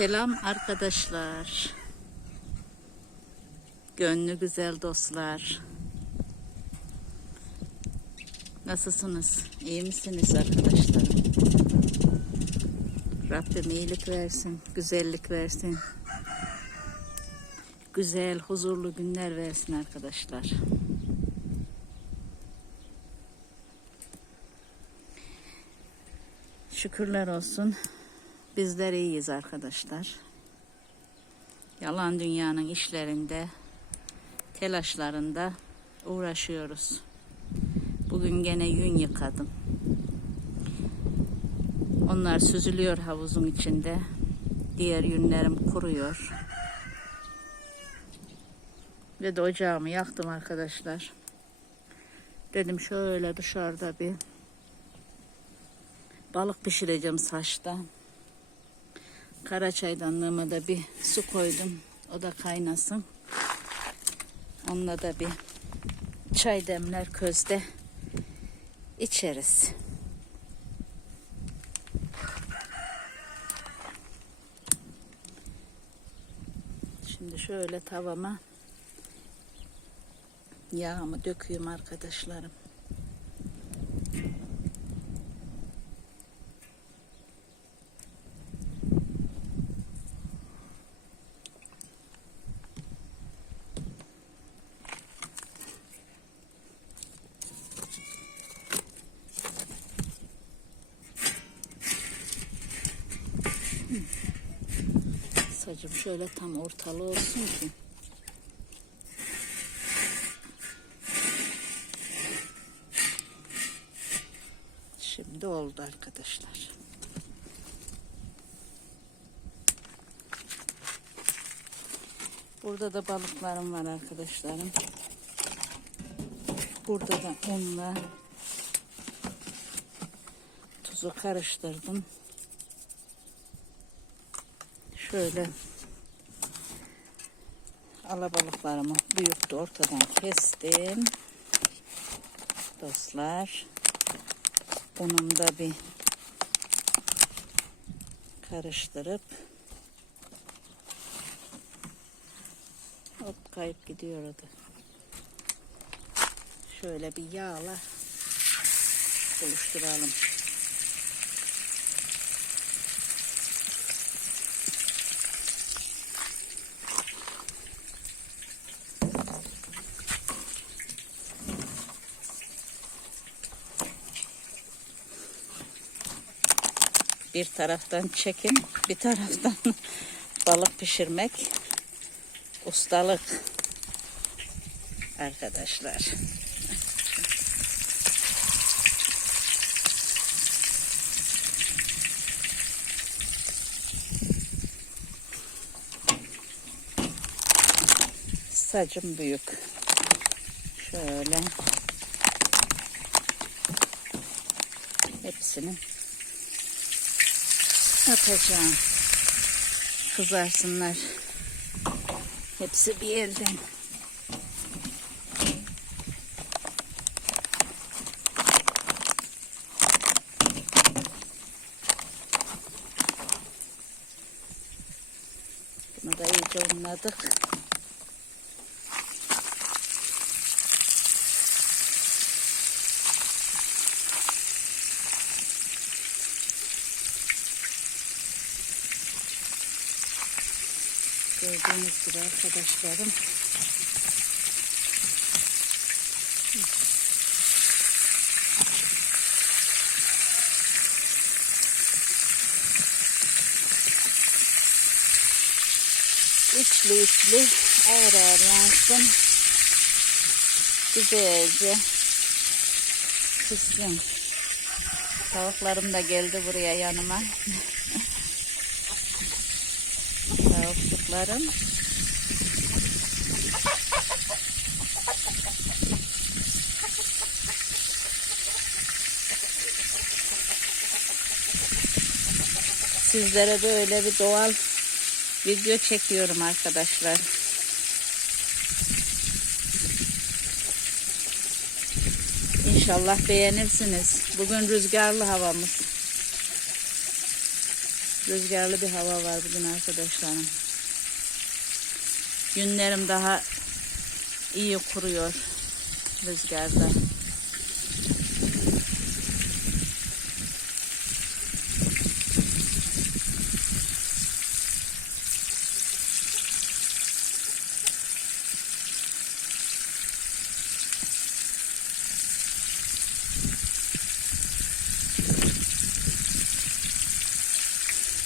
Selam arkadaşlar. Gönlü güzel dostlar. Nasılsınız? İyi misiniz arkadaşlarım? Rabbim iyilik versin, güzellik versin. Güzel, huzurlu günler versin arkadaşlar. Şükürler olsun. Bizler iyiyiz arkadaşlar. Yalan dünyanın işlerinde, telaşlarında uğraşıyoruz. Bugün gene yün yıkadım. Onlar süzülüyor havuzun içinde. Diğer yünlerim kuruyor. Ve de ocağımı yaktım arkadaşlar. Dedim şöyle dışarıda bir balık pişireceğim saçta. Kara çaydanlığıma da bir su koydum. O da kaynasın. Onunla da bir çay demler közde içeriz. Şimdi şöyle tavama yağımı döküyorum arkadaşlarım. Sacım şöyle tam ortalı olsun ki. Şimdi oldu arkadaşlar. Burada da balıklarım var arkadaşlarım. Burada da unla tuzu karıştırdım. Şöyle alabalıklarımı büyüktü ortadan kestim. Dostlar. Ununu da bir karıştırıp hop kayıp gidiyor o da. Şöyle bir yağla buluşturalım. Bir taraftan çekim, bir taraftan balık pişirmek ustalık arkadaşlar. Sacım büyük. Şöyle hepsini atacağım. Kızarsınlar. Hepsi bir elden. Bunu da iyice unladık. Gördüğünüz gibi arkadaşlarım. İçli içli ağır ağır yansın. Güzelce pişsin. Tavuklarım da geldi buraya yanıma. Tavuklarım. Sizlere böyle bir doğal video çekiyorum arkadaşlar. İnşallah beğenirsiniz. Bugün rüzgarlı havamız. Rüzgarlı bir hava var bugün arkadaşlarım. Günlerim daha iyi kuruyor rüzgarda.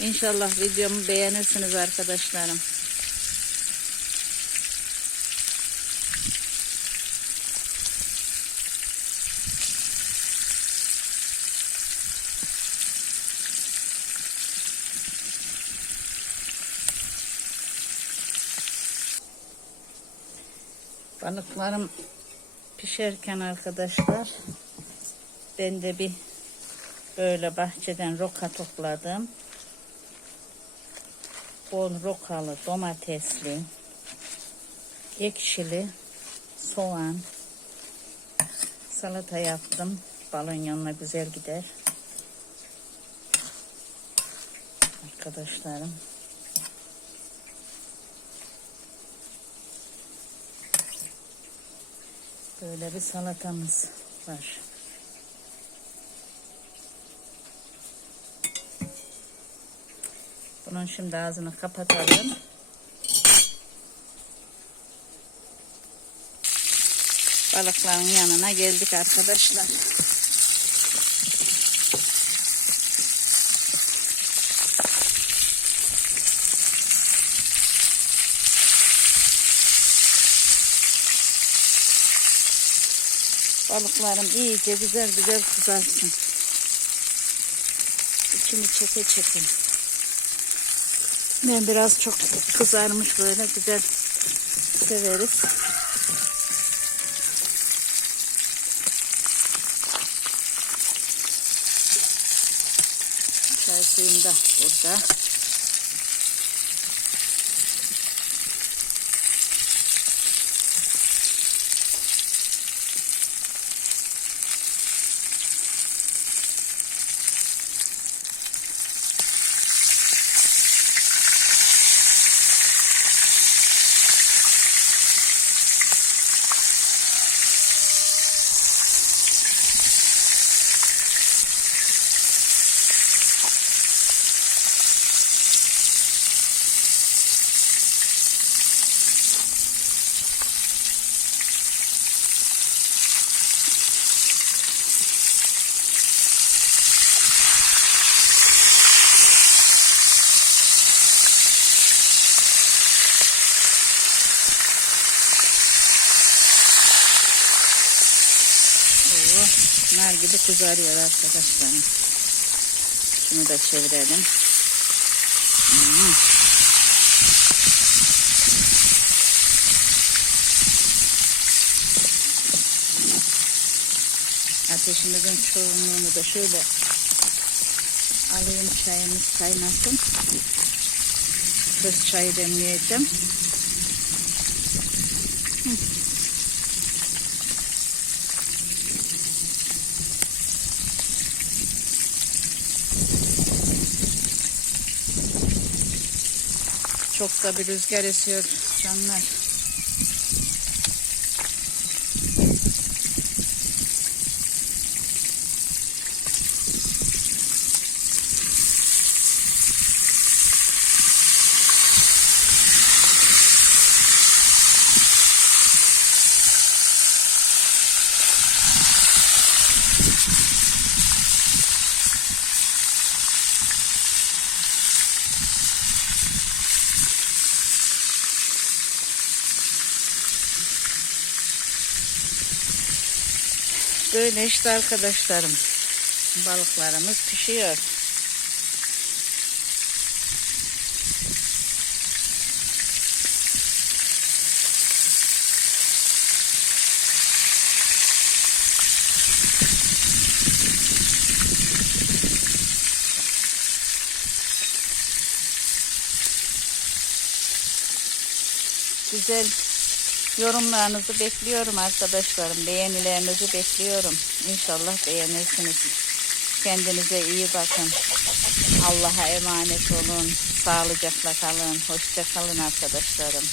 İnşallah videomu beğenirsiniz arkadaşlarım. Balıklarım pişerken arkadaşlar ben de bir böyle bahçeden roka topladım. Bol rokalı, domatesli, ekşili, soğan, salata yaptım. Balın yanına güzel gider. Arkadaşlarım. Böyle bir salatamız var. Bunun şimdi ağzını kapatalım. Balıkların yanına geldik arkadaşlar. Balıklarım iyice güzel güzel kızarsın. İçini çeke çeke. Ben biraz çok kızarmış böyle güzel severiz. Çay suyum da burada. Nar gibi kızarıyor arkadaşlar. Şunu da çevirelim. Hmm. Ateşimizin çoğunluğunu da şöyle alayım çayımız kaynasın. Kız çayı demleyeceğim. Çok da bir rüzgar esiyor canlar. Böyle işte arkadaşlarım. Balıklarımız pişiyor. Güzel yorumlarınızı bekliyorum arkadaşlarım. Beğenilerinizi bekliyorum. İnşallah beğenirsiniz. Kendinize iyi bakın. Allah'a emanet olun. Sağlıcakla kalın. Hoşça kalın arkadaşlarım.